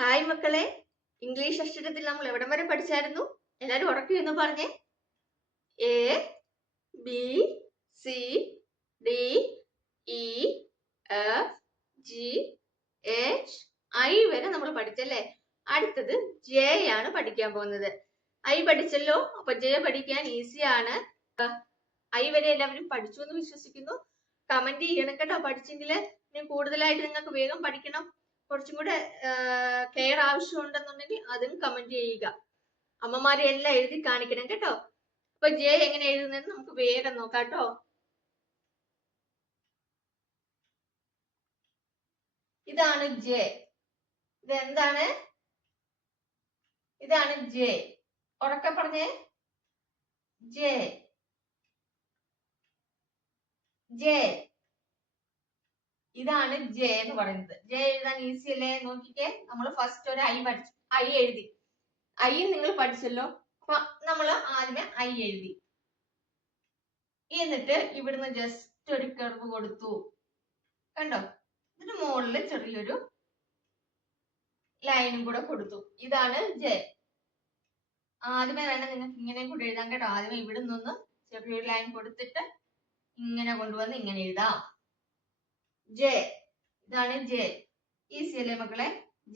Hi മക്കളെ, English അക്ഷരത്തിൽ നമ്മൾ എവിടം വരെ പഠിച്ചായിരുന്നു? എല്ലാരും ഉറക്കെ എന്ന് പറഞ്ഞേ. A B C D E F G H I വരെ നമ്മൾ പഠിച്ചല്ലേ. അടുത്തത് ജെ ആണ് പഠിക്കാൻ പോകുന്നത്. ഐ പഠിച്ചല്ലോ, അപ്പൊ ജെ പഠിക്കാൻ ഈസിയാണ്. ഐ വരെ എല്ലാവരും പഠിച്ചു എന്ന് വിശ്വസിക്കുന്നു. കമന്റ് ചെയ്യണം കേട്ടോ. പഠിച്ചെങ്കിൽ കൂടുതലായിട്ട് നിങ്ങൾക്ക് വേഗം പഠിക്കണം. കുറച്ചും കൂടെ കെയർ ആവശ്യമുണ്ടെന്നുണ്ടെങ്കിൽ അതും കമന്റ് ചെയ്യുക. അമ്മമാരെ എല്ലാം എഴുതി കാണിക്കണം കേട്ടോ. അപ്പൊ ജെ എങ്ങനെ എഴുതുന്നതെന്ന് നമുക്ക് വേഗം നോക്കാം കേട്ടോ. ഇതാണ് ജെ. ഇതെന്താണ്? ഇതാണ് ജെ. ഉറക്കെ പറഞ്ഞേ. J J. ഇതാണ് ജെ എന്ന് പറയുന്നത്. ജെ എഴുതാൻ ഈസി അല്ലേ? നോക്കിക്കേ, നമ്മൾ ഫസ്റ്റ് ഒരു ഐ പഠിച്ചു, ഐ എഴുതി. ഐ നിങ്ങൾ പഠിച്ചല്ലോ. അപ്പൊ നമ്മൾ ആദ്യമേ ഐ എഴുതി. എന്നിട്ട് ഇവിടുന്ന് ജസ്റ്റ് ഒരു കർവ് കൊടുത്തു, കണ്ടോ? എന്നിട്ട് മുകളിൽ ചെറിയൊരു ലൈനും കൂടെ കൊടുത്തു. ഇതാണ് ജെ. ആദ്യമേ വേണ്ട നിങ്ങൾക്ക് ഇങ്ങനെ കൂടെ എഴുതാൻ കേട്ടോ. ആദ്യമേ ഇവിടെ നിന്ന് ചെറിയൊരു ലൈൻ കൊടുത്തിട്ട് ഇങ്ങനെ കൊണ്ടുവന്ന് ഇങ്ങനെ എഴുതാം. ജെ. ഇതാണ് ജെ. ഈസി അല്ലേ മക്കളെ?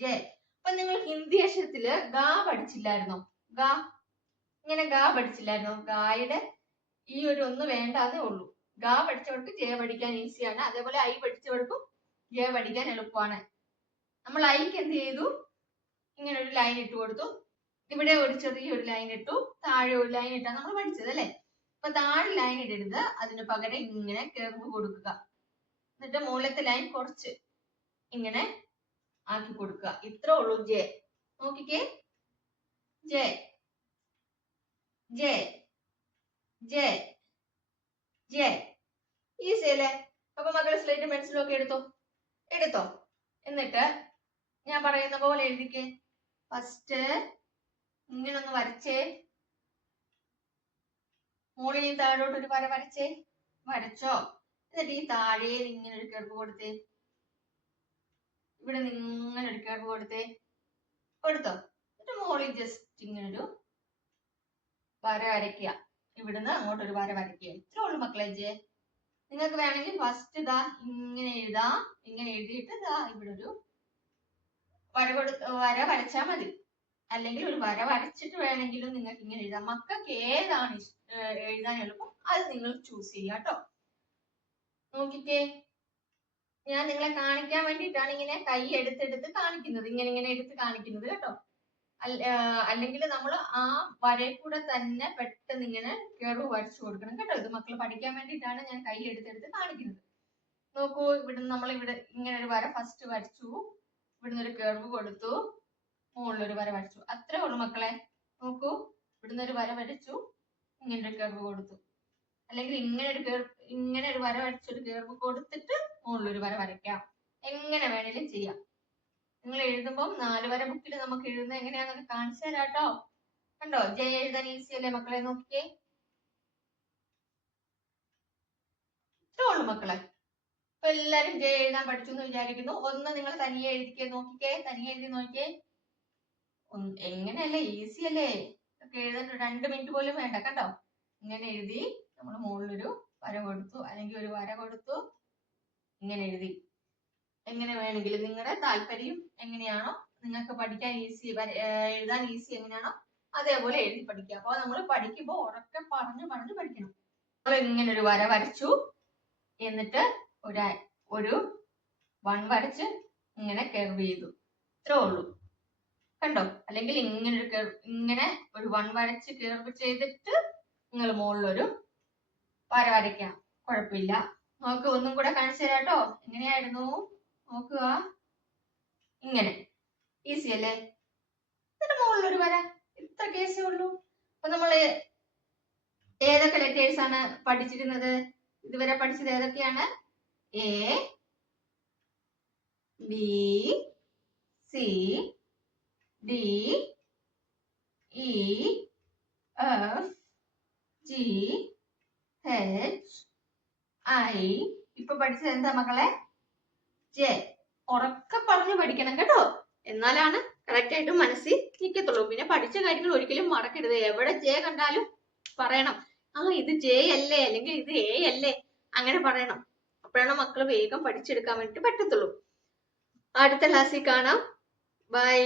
ജെ. അപ്പൊ നിങ്ങൾ ഹിന്ദി അക്ഷരത്തില് ഗാ പഠിച്ചില്ലായിരുന്നോ? ഗാ, ഇങ്ങനെ ഗാ പഠിച്ചില്ലായിരുന്നോ? ഗായുടെ ഈ ഒരു ഒന്ന് വേണ്ടാന്നേ ഉള്ളൂ. ഗാ പഠിച്ചവർക്ക് ജെ പഠിക്കാൻ ഈസിയാണ്. അതേപോലെ ഐ പഠിച്ചവർക്കും ജെ പഠിക്കാൻ എളുപ്പമാണ്. നമ്മൾ ഐക്ക് എന്ത് ചെയ്തു? ഇങ്ങനെ ഒരു ലൈൻ ഇട്ട് കൊടുത്തു. ഇവിടെ ഒരു ചെറിയൊരു ലൈൻ ഇട്ടു, താഴെ ഒരു ലൈൻ ഇട്ടാണ് നമ്മൾ പഠിച്ചത് അല്ലേ. അപ്പൊ താഴെ ലൈൻ ഇടരുത്, അതിന് പകരം ഇങ്ങനെ കർവ് കൊടുക്കുക. എന്നിട്ട് മുകളിലത്തെ ലൈൻ കുറച്ച് ഇങ്ങനെ ആക്കി കൊടുക്കുക. ഇത്ര ഉള്ളൂ ജെ. നോക്കിക്കേ, J J J J. Easy അല്ലേ? അപ്പൊ മക്കളെ സ്ലേറ്റ് പെൻസിലും ഒക്കെ എടുത്തോ. എന്നിട്ട് ഞാൻ പറയുന്ന പോലെ എഴുതിക്കേ. ഫസ്റ്റ് ഇങ്ങനെ ഒന്ന് വരച്ചേ. മുകളിൽ താഴോട്ട് ഒരു വര വരച്ചോ. എന്നിട്ട് ഈ താഴെ ഇങ്ങനെ ഒരു കർവ് കൊടുത്തേ. ഇവിടെ ഇങ്ങനെ ഒരു കർവ് കൊടുത്തോ. എന്നിട്ട് മുകളിൽ ജസ്റ്റ് ഇങ്ങനെ ഒരു വര വരയ്ക്കുക. ഇവിടുന്ന് അങ്ങോട്ടൊരു വര വരയ്ക്കുക. ഇത്രേ ഉള്ളൂ മക്കളെ ജെ. നിങ്ങൾക്ക് വേണമെങ്കിൽ ഫസ്റ്റ് ഇതാ ഇങ്ങനെ എഴുതാം. ഇങ്ങനെ എഴുതിയിട്ട് ഇതാ ഇവിടെ ഒരു വര വരച്ചാൽ മതി. അല്ലെങ്കിൽ ഒരു വര വരച്ചിട്ട് വേണമെങ്കിലും നിങ്ങൾക്ക് ഇങ്ങനെ എഴുതാം. മക്കൾക്ക് ഏതാണ് എഴുതാൻ എളുപ്പം അത് നിങ്ങൾ ചൂസ് ചെയ്യുക കേട്ടോ. നോക്കിക്കേ, ഞാൻ നിങ്ങളെ കാണിക്കാൻ വേണ്ടിയിട്ടാണ് ഇങ്ങനെ കൈ എടുത്തെടുത്ത് കാണിക്കുന്നത്, ഇങ്ങനെ എടുത്ത് കാണിക്കുന്നത് കേട്ടോ. അല്ലെങ്കിൽ നമ്മൾ ആ വരയിൽ കൂടെ തന്നെ പെട്ടെന്ന് ഇങ്ങനെ കർവ് വരച്ചു കൊടുക്കണം കേട്ടോ. ഇത് മക്കൾ പഠിക്കാൻ വേണ്ടിയിട്ടാണ് ഞാൻ കൈ എടുത്തെടുത്ത് കാണിക്കുന്നത്. നോക്കൂ, ഇവിടുന്ന് നമ്മൾ ഇവിടെ ഇങ്ങനെ ഒരു വര ഫസ്റ്റ് വരച്ചു, ഇവിടുന്ന് ഒരു കർവ് കൊടുത്തു, മുകളിലൊരു വര വരച്ചു. അത്രേ ഉള്ളൂ മക്കളെ. നോക്കൂ, ഇവിടുന്ന് ഒരു വര വരച്ചു, ഇങ്ങനെ ഒരു കർവ് കൊടുത്തു. അല്ലെങ്കിൽ ഇങ്ങനെ ഒരു വര വരച്ചൊരു കർവ് കൊടുത്തിട്ട് മുകളിലൊരു വര വരയ്ക്കാം. എങ്ങനെ വേണേലും ചെയ്യാം. നിങ്ങൾ എഴുതുമ്പോൾ 4 വര ബുക്കിൽ നമുക്ക് എഴുതുന്നത് എങ്ങനെയാണെന്നൊക്കെ കാണിച്ചു തരാം കേട്ടോ. കണ്ടോ, ജെ എഴുതാൻ ഈസി അല്ലേ മക്കളെ? നോക്കിക്കേ, ഇത്രേ ഉള്ളൂ മക്കളെ. അപ്പൊ എല്ലാരും ജെ എഴുതാൻ പഠിച്ചു എന്ന് വിചാരിക്കുന്നു. ഒന്ന് നിങ്ങൾ തനിയെ എഴുതിക്കേ. നോക്കിക്കേ, തനിയെ എഴുതി നോക്കിക്കേ. എങ്ങനെയല്ലേ? ഈസി അല്ലേ? ഒക്കെ എഴുതാൻ 2 മിനിറ്റ് പോലും വേണ്ട. കണ്ടോ, ഇങ്ങനെ എഴുതി നമ്മൾ മുകളിലൊരു വര കൊടുത്തു, അല്ലെങ്കിൽ ഒരു വര കൊടുത്തു, ഇങ്ങനെ എഴുതി. എങ്ങനെ വേണമെങ്കിലും നിങ്ങളുടെ താല്പര്യം എങ്ങനെയാണോ, നിങ്ങൾക്ക് പഠിക്കാൻ ഈസി, എഴുതാൻ ഈസി എങ്ങനെയാണോ അതേപോലെ എഴുതി പഠിക്കുക. അപ്പൊ നമ്മൾ പഠിക്കുമ്പോൾ ഉറക്കെ പറഞ്ഞു പഠിക്കണം. നമ്മൾ ഇങ്ങനെ ഒരു വര വരച്ചു, എന്നിട്ട് ഒരു 1 വരച്ച് ഇങ്ങനെ കർവ് ചെയ്തു. ഇത്രേ ഉള്ളൂ. കണ്ടോ? അല്ലെങ്കിൽ ഇങ്ങനെ ഒരു 1 വരച്ച് കർവ് ചെയ്തിട്ട് നിങ്ങൾ മുകളിലൊരു വര വരയ്ക്കാം. കുഴപ്പമില്ല. നമുക്ക് ഒന്നും കൂടെ കാണിച്ചു തരാം കേട്ടോ. എങ്ങനെയായിരുന്നു നോക്കുക. ഇങ്ങനെ ഈസി അല്ലേ? എന്നിട്ട് മുകളിലൊരു വര. ഇത്ര കേസേ ഉള്ളൂ. അപ്പൊ നമ്മള് ഏതൊക്കെ ലെറ്റേഴ്സ് ആണ് പഠിച്ചിരുന്നത്? ഇതുവരെ പഠിച്ചത് ഏതൊക്കെയാണ്? A B C D E F G H I. ഇപ്പൊ പഠിച്ചത് എന്താ മക്കളെ? ജെ. ഉറക്കെ പറഞ്ഞു പഠിക്കണം കേട്ടോ. എന്നാലാണ് കറക്റ്റ് ആയിട്ട് മനസ്സിൽ നിൽക്കത്തുള്ളൂ. പിന്നെ പഠിച്ച കാര്യങ്ങൾ ഒരിക്കലും മറക്കരുത്. എവിടെ ജെ കണ്ടാലും പറയണം, ഇത് ജെ അല്ലേ, അല്ലെങ്കിൽ ഇത് എ അല്ലേ, അങ്ങനെ പറയണം. അപ്പോഴാണ് മക്കൾ വേഗം പഠിച്ചെടുക്കാൻ വേണ്ടിട്ട് പറ്റത്തുള്ളൂ. അടുത്ത ക്ലാസ്സിൽ കാണാം. ബൈ.